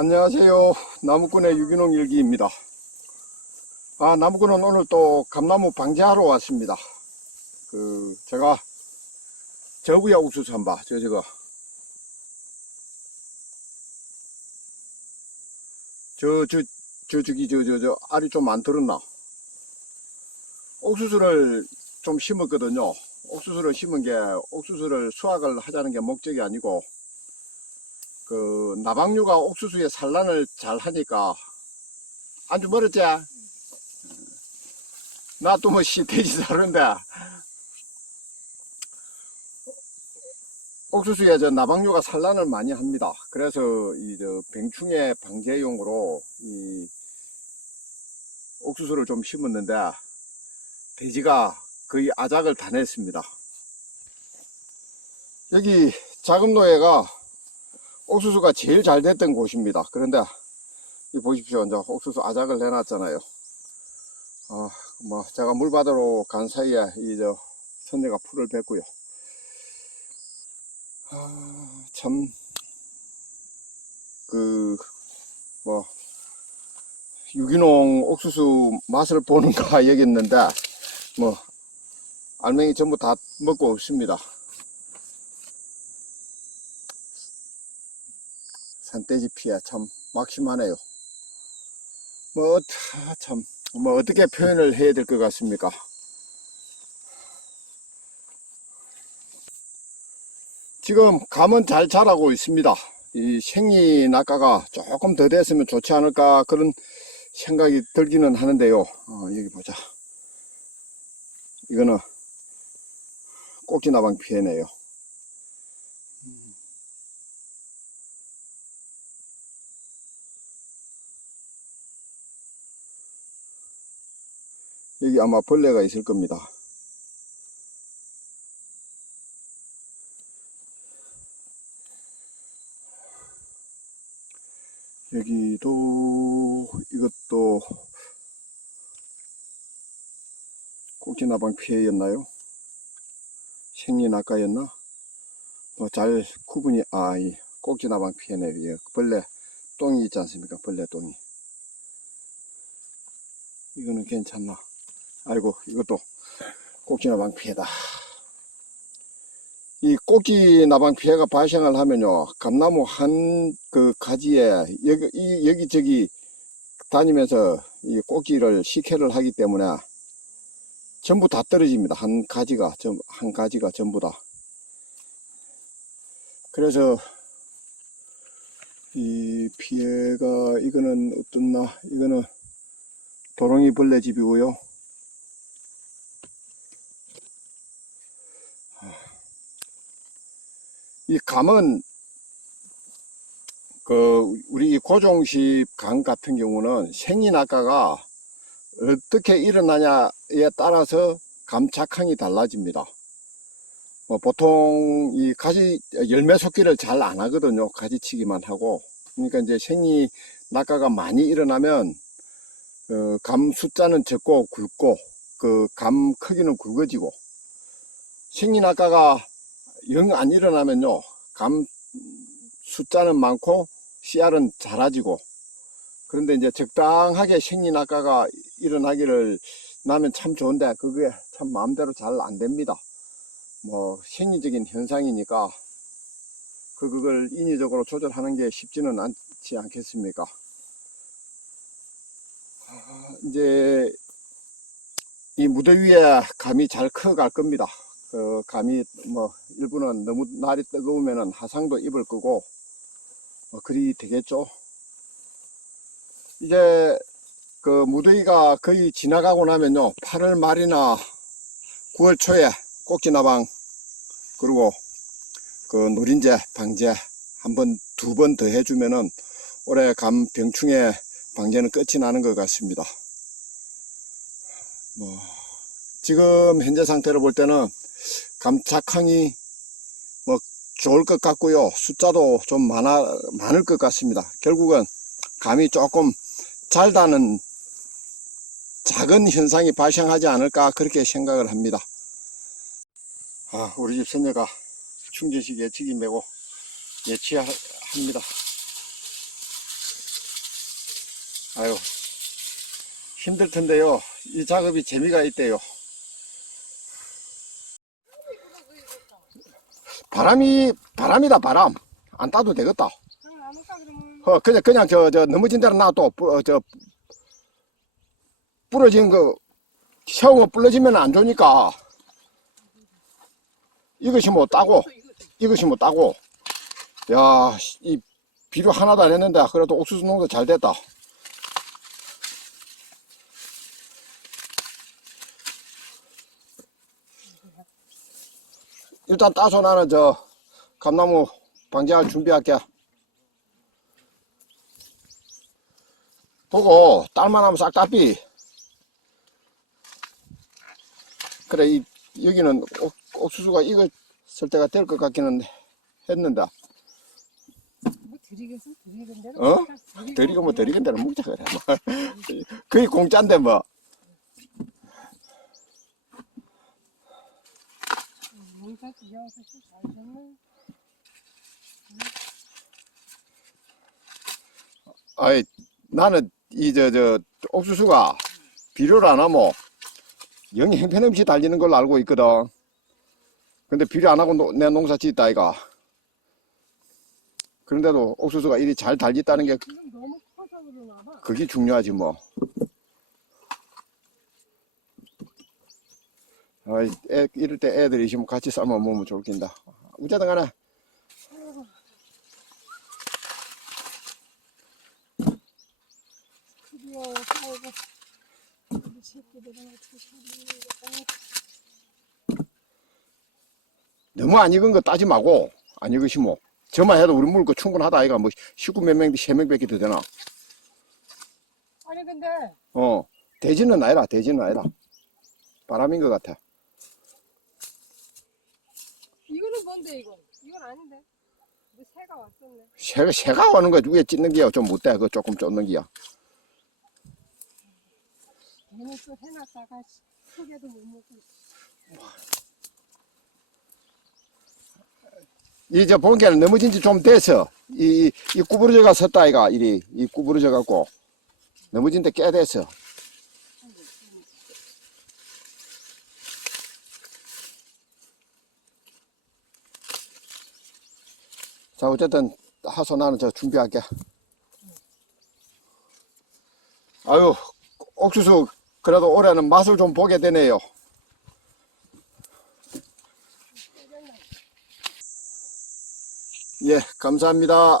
안녕하세요. 나무꾼의 유기농 일기입니다. 아, 나무꾼은 오늘 또 감나무 방제하러 왔습니다. 그, 제가, 저구야 옥수수 한 봐. 저, 저거. 저, 저, 저, 저기, 저, 저, 저, 알이 좀 안 들었나? 옥수수를 좀 심었거든요. 옥수수를 심은 게, 옥수수를 수확을 하자는 게 목적이 아니고, 그 나방류가 옥수수의 산란을 잘 하니까 아주 멀었지? 나 또 뭐 시돼지 사는데 옥수수에 저 나방류가 산란을 많이 합니다. 그래서 이 저 병충해 방제용으로 이 옥수수를 좀 심었는데 돼지가 거의 아작을 다 냈습니다. 여기 자금노예가 옥수수가 제일 잘 됐던 곳입니다. 그런데 이 보십시오. 이제 옥수수 아작을 내놨잖아요. 아, 뭐 제가 물 받으러 간 사이에 이 저 선녀가 풀을 뱉고요. 아, 참, 그, 뭐, 유기농 옥수수 맛을 보는가 여겼는데, 뭐, 알맹이 전부 다 먹고 없습니다. 산돼지 피해 참 막심하네요. 뭐, 어, 참, 뭐, 어떻게 표현을 해야 될 것 같습니까? 지금 감은 잘 자라고 있습니다. 이 생리 낙가가 조금 더 됐으면 좋지 않을까 그런 생각이 들기는 하는데요. 어, 여기 보자. 이거는 꼭지나방 피해네요. 여기 아마 벌레가 있을 겁니다. 여기도 이것도 꼭지나방 피해였나요? 생리낙가였나? 뭐 잘 구분이 아이 꼭지나방 피해네요. 예, 벌레 똥이 있지 않습니까? 벌레 똥이. 이거는 괜찮나? 아이고 이것도 꼭지나방 피해다. 이 꼭지나방 피해가 발생을 하면요 감나무 한 그 가지에 여기 이, 여기저기 다니면서 이 꼭지를 식혜를 하기 때문에 전부 다 떨어집니다. 한 가지가 전- 한 가지가 전부 다. 그래서 이 피해가 이거는 어떻나? 이거는 도롱이 벌레 집이고요 이 감은 그 우리 고종십 감 같은 경우는 생리낙가가 어떻게 일어나냐에 따라서 감 착항이 달라집니다. 뭐 보통 이 가지 열매 속기를 잘 안 하거든요. 가지치기만 하고 그러니까 이제 생리낙가가 많이 일어나면 어, 감 숫자는 적고 굵고 그 감 크기는 굵어지고 생리낙가가 영 안 일어나면요 감 숫자는 많고 씨알은 작아지고 그런데 이제 적당하게 생리낙가가 일어나기를 나면 참 좋은데 그게 참 마음대로 잘 안 됩니다. 뭐 생리적인 현상이니까 그 그걸 인위적으로 조절하는 게 쉽지는 않지 않겠습니까? 아, 이제 이 무더위에 감이 잘 커갈 겁니다 그 감이 뭐 일부는 너무 날이 뜨거우면은 하상도 입을 거고 뭐 그리 되겠죠. 이제 그 무더위가 거의 지나가고 나면요 8월 말이나 9월 초에 꼭지나방 그리고 그 노린재 방제 한 번 두 번 더 해주면은 올해 감 병충해 방제는 끝이 나는 것 같습니다. 뭐 지금 현재 상태로 볼 때는 감착항이 뭐 좋을 것 같고요. 숫자도 좀 많아, 많을 것 같습니다. 결국은 감이 조금 잘다는 작은 현상이 발생하지 않을까 그렇게 생각을 합니다. 아, 우리 집 선녀가 충전식 예치기 메고 예치합니다. 아유, 힘들 텐데요. 이 작업이 재미가 있대요. 바람이, 바람이다, 바람. 안 따도 되겠다. 어, 그냥, 그냥, 저, 저, 넘어진 대로 놔둬. 뿌, 어, 저, 부러진 거, 세우고 부러지면 안 좋으니까. 이것이 뭐 따고, 이것이 뭐 따고. 야, 씨, 이 비료 하나도 안 했는데, 그래도 옥수수 농사 잘 됐다. 일단 따서 나는 저, 감나무 방제할 준비할게. 보고 딸만 하면 싹 따삐. 그래 이, 여기는 옥, 옥수수가 익었을 때가 될 것 같기는 했는데. 뭐 드리겠어? 드리는 대로? 어? 드리고 뭐 드리는 대로 먹자 그래 뭐. 거의 공짜인데 뭐 지어서 잘 됐네 아이 나는 이 저 저 옥수수가 비료를 안 하면 영이 형편없이 달리는 걸로 알고 있거든. 근데 비료 안 하고 노- 내 농사 짓다 아이가. 그런데도 옥수수가 이리 잘 달렸다는 게 지금 너무 커서 그러나 봐. 그게 중요하지 뭐. 아이, 애, 이럴 때 애들이 있으면 같이 삶아 먹으면 좋긴다. 어떻게 살리는 너무 안 익은 거 따지 말고, 안 익으시면, 저만 해도 우리 먹을 거 충분하다, 아이가. 뭐, 식구 몇 명, 세 명밖에 더 되나? 아니 근데 어, 돼지는 아니라, 돼지는 아니라. 바람인 것 같아. 뭔데 이건 이건 아닌데 근데 새가 왔었네 새가, 새가 오는 거 위에 찢는 게요. 좀 못돼. 그거 조금 쫓는 게야. 얘는 또 해놨다가 크게도 못 먹고 이제 본게는 넘어진 지 좀 돼서, 이, 이 구부러져가 섰다, 아이가. 이리, 이 구부러져 갖고. 넘어진 데꽤 됐어. 자, 어쨌든, 하소 나는 저 준비할게. 아유, 옥수수, 그래도 올해는 맛을 좀 보게 되네요. 예, 감사합니다.